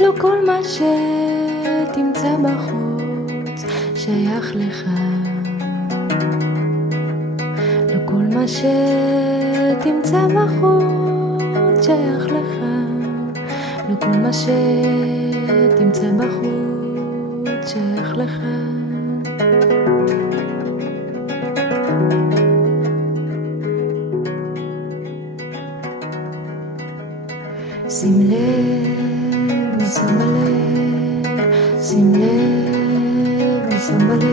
לא כל מה שתמצא בחוץ שייך לך. לא כל מה שתמצא בחוץ שייך לך. לא כל מה שתמצא בחוץ שייך לך. שים לב, שים לב, שים לב, שים לב.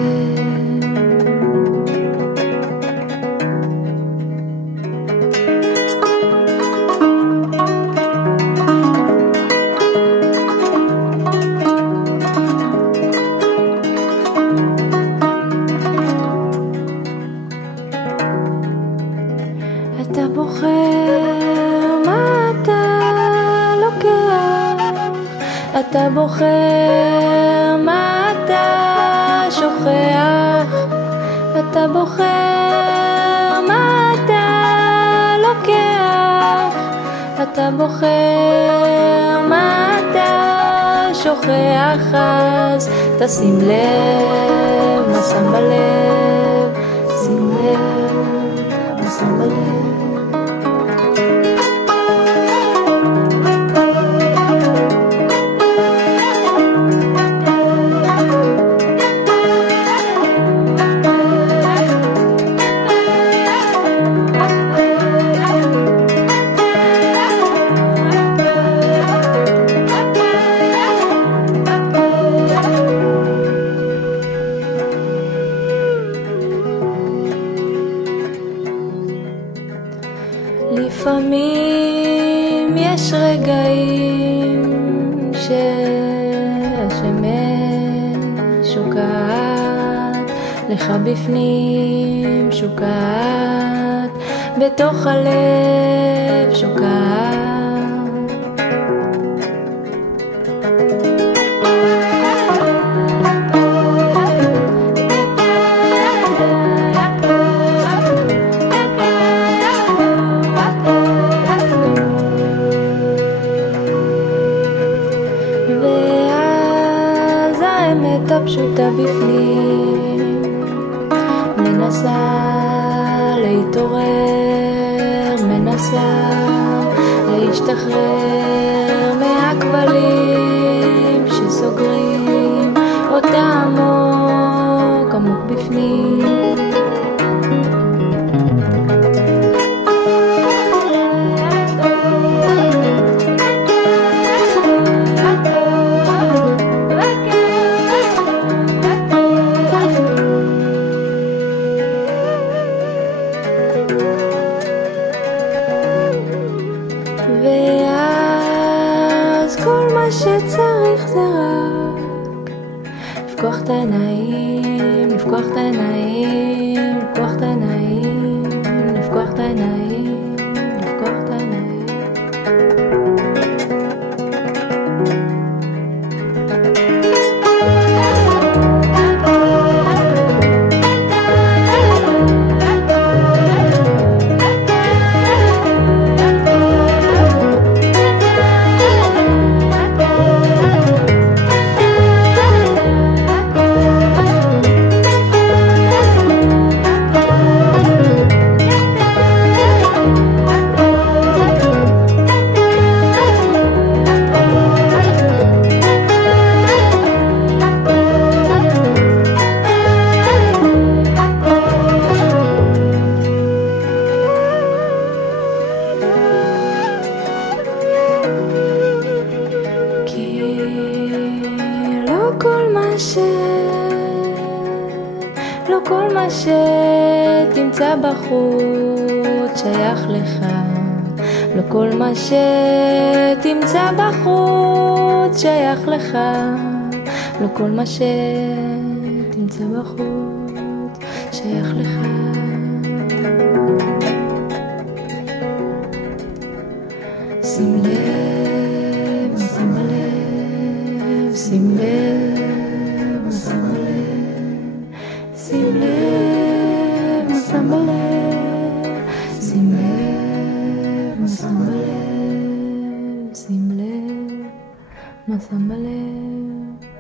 אתה בוחר מה אתה לוקח, אתה בוחר מה אתה שוכח, אתה בוחר מה אתה לוקח, אתה בוחר מה אתה שוכח. אז תשים לב מה שם בלב, שים לב מה שם בלב. לפעמים יש רגעים שהשמש שוקעת לך בפנים, שוקעת בתוך הלב, שוקעת. ואז האמת הפשוטה בפנים מנסה להתעורר, מנסה להשתחרר מהכבלים שסוגרים אותה עמוק עמוק בפנים. ואז כל מה שצריך זה רק לפקוח את העיניים, לפקוח את העיניים, לפקוח את העיניים, לפקוח את העיניים, לפקוח את העיניים. לא כל מה שתמצא בחוץ שייך לך. לא כל מה שתמצא בחוץ שייך לך. לא כל מה שתמצא בחוץ שייך לך. שים לב, שים לב, שים לב, שים לב, שים לב. שם הלב.